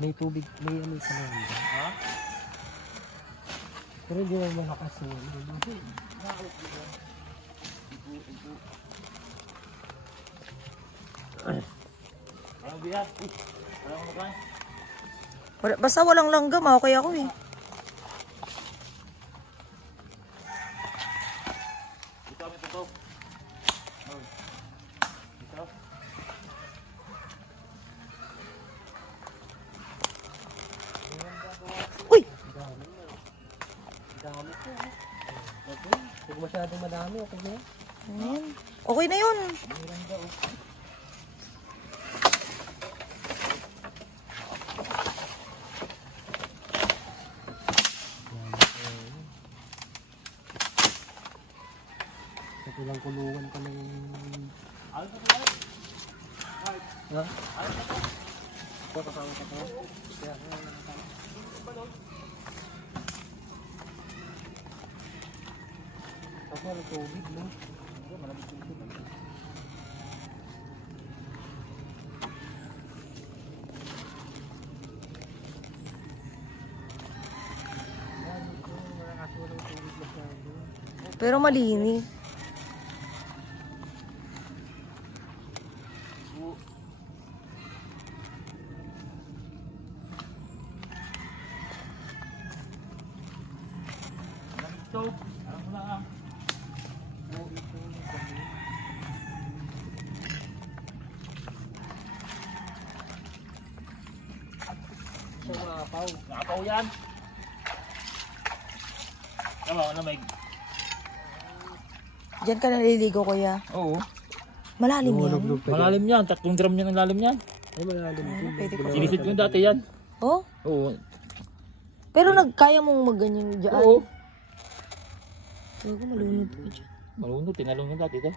May tubig, may ano sa loob. Ha? Pero hindi mo malakas yun. Parang biyak. Parang ano kain? Basta walang langgam, okay ako eh. Ito kami ito. Ito. Uy! Dami ko. Okay. Huwag masyadong madami. Okay na yun. Ayan. Okay na yun. Sa ilang kulungan ka ng... Ano ito ba? Ha? Ito kasama ka to? Kaya ako walang tubig, no? Malamig tubig. Pero malinis. Ito. Parang wala ah. So, maapaw. Nakapaw yan. Tama, lamig. Diyan ka naliligo, kuya. Oo. Malalim yan. Malalim yan. 3 drum yan ang lalim yan. Ay, malalim din. Pwede ko. Sinisid ko dati yan. Oh? Oo. Pero kaya mong magganyan dyan. Oo. Huwag malunod po dyan. Malunod. Tinalong yan dati ito.